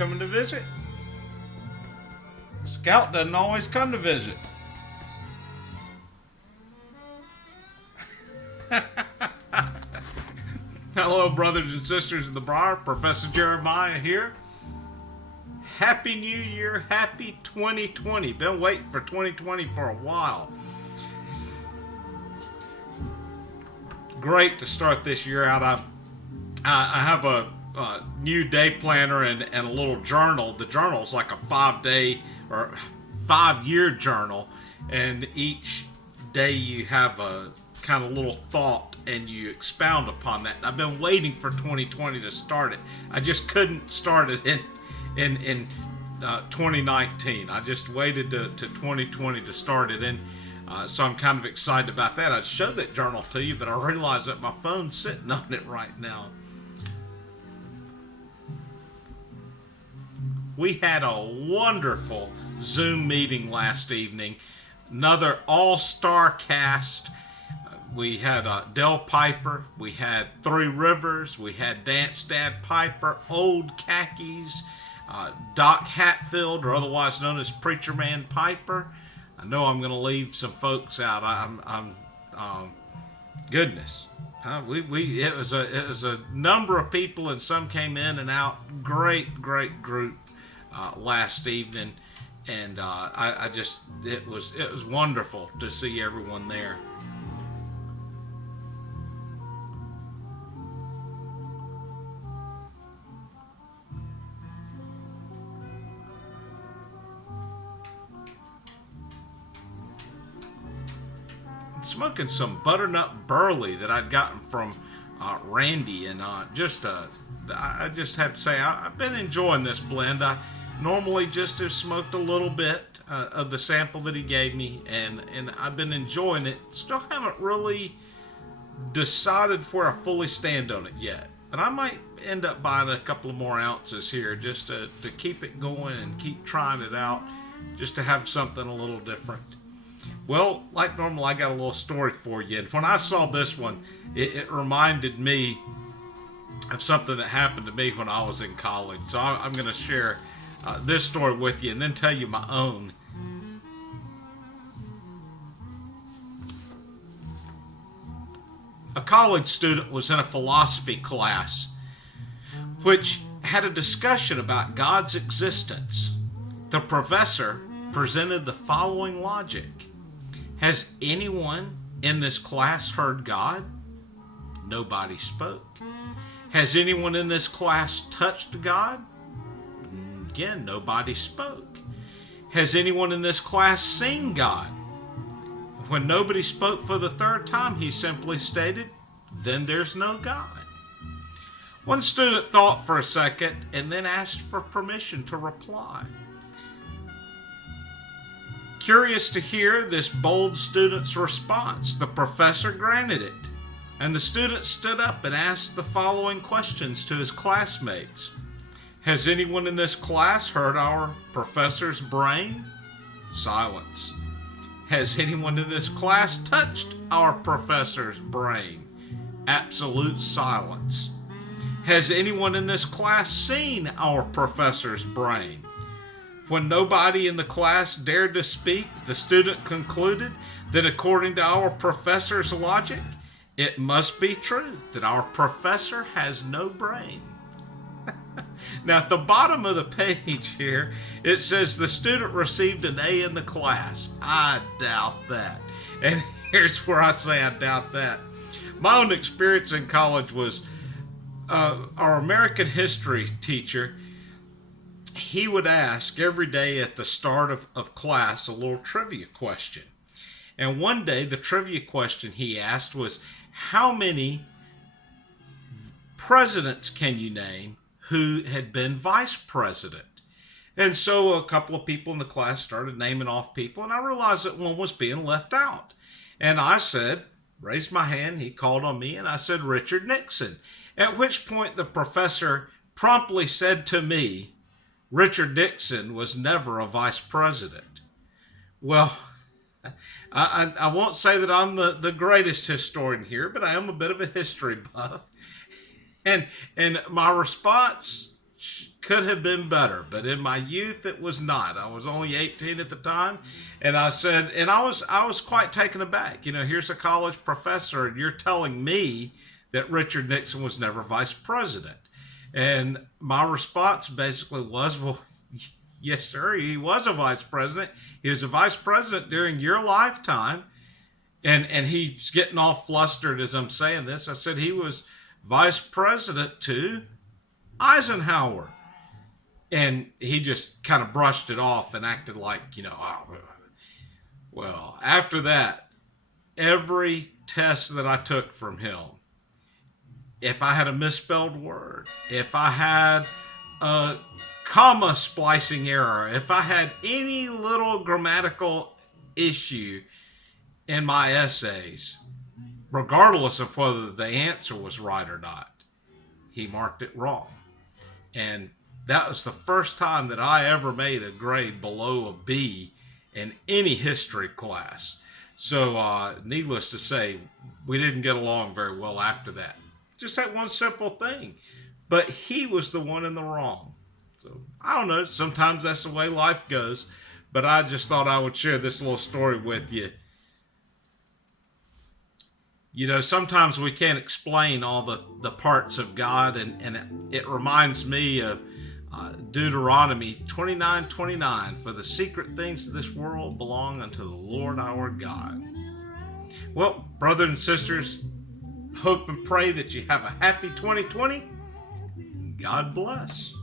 coming to visit? Scout doesn't always come to visit. Hello, brothers and sisters of the Briar. Professor Jeremiah here. Happy New Year. Happy 2020. Been waiting for 2020 for a while. Great to start this year out. I have a new day planner and a little journal. The journal is like a 5-day or 5-year journal, and each day you have a kind of little thought and you expound upon that. I've been waiting for 2020 to start it. I just couldn't start it in 2019. I just waited to 2020 to start it, and so I'm kind of excited about that. I'd show that journal to you, but I realize that my phone's sitting on it right now. We had a wonderful Zoom meeting last evening. Another all-star cast. We had Del Piper, we had Three Rivers, we had Dance Dad Piper, Old Khakis, Doc Hatfield, or otherwise known as Preacher Man Piper. I know I'm going to leave some folks out. Goodness, it was a number of people, and some came in and out. Great group last evening, and it was wonderful to see everyone there. Smoking some butternut burley that I'd gotten from Randy, and I just have to say I've been enjoying this blend. I normally just have smoked a little bit of the sample that he gave me, and I've been enjoying it. Still haven't really decided where I fully stand on it yet, and I might end up buying a couple of more ounces here just to keep it going and keep trying it out, just to have something a little different. Well, like normal, I got a little story for you. And when I saw this one, it reminded me of something that happened to me when I was in college. So I'm going to share this story with you and then tell you my own. A college student was in a philosophy class which had a discussion about God's existence. The professor presented the following logic. Has anyone in this class heard God? Nobody spoke. Has anyone in this class touched God? Again, nobody spoke. Has anyone in this class seen God? When nobody spoke for the third time, he simply stated, then there's no God. One student thought for a second and then asked for permission to reply. Curious to hear this bold student's response, the professor granted it, and the student stood up and asked the following questions to his classmates. Has anyone in this class heard our professor's brain? Silence. Has anyone in this class touched our professor's brain? Absolute silence. Has anyone in this class seen our professor's brain? When nobody in the class dared to speak, the student concluded that according to our professor's logic, it must be true that our professor has no brain. Now, at the bottom of the page here, it says the student received an A in the class. I doubt that. And here's where I say I doubt that. My own experience in college was our American history teacher. He would ask every day at the start of class a little trivia question. And one day, the trivia question he asked was, how many presidents can you name who had been vice president? And so a couple of people in the class started naming off people, and I realized that one was being left out. And I said, raised my hand, he called on me, and I said, Richard Nixon. At which point the professor promptly said to me, Richard Nixon was never a vice president. Well, I won't say that I'm the greatest historian here, but I am a bit of a history buff. And my response could have been better, but in my youth it was not. I was only 18 at the time, and I said, and I was quite taken aback. You know, here's a college professor, and you're telling me that Richard Nixon was never vice president. And my response basically was, well, yes, sir, he was a vice president. He was a vice president during your lifetime. And he's getting all flustered as I'm saying this. I said he was vice president to Eisenhower. And he just kind of brushed it off and acted like, you know, oh, well, after that, every test that I took from him, if I had a misspelled word, if I had a comma splicing error, if I had any little grammatical issue in my essays, regardless of whether the answer was right or not, he marked it wrong. And that was the first time that I ever made a grade below a B in any history class. So, needless to say, we didn't get along very well after that. Just that one simple thing. But he was the one in the wrong. So, I don't know. Sometimes that's the way life goes. But I just thought I would share this little story with you. You know, sometimes we can't explain all the parts of God. And it reminds me of Deuteronomy 29:29. For the secret things of this world belong unto the Lord our God. Well, brothers and sisters, hope and pray that you have a happy 2020. God bless.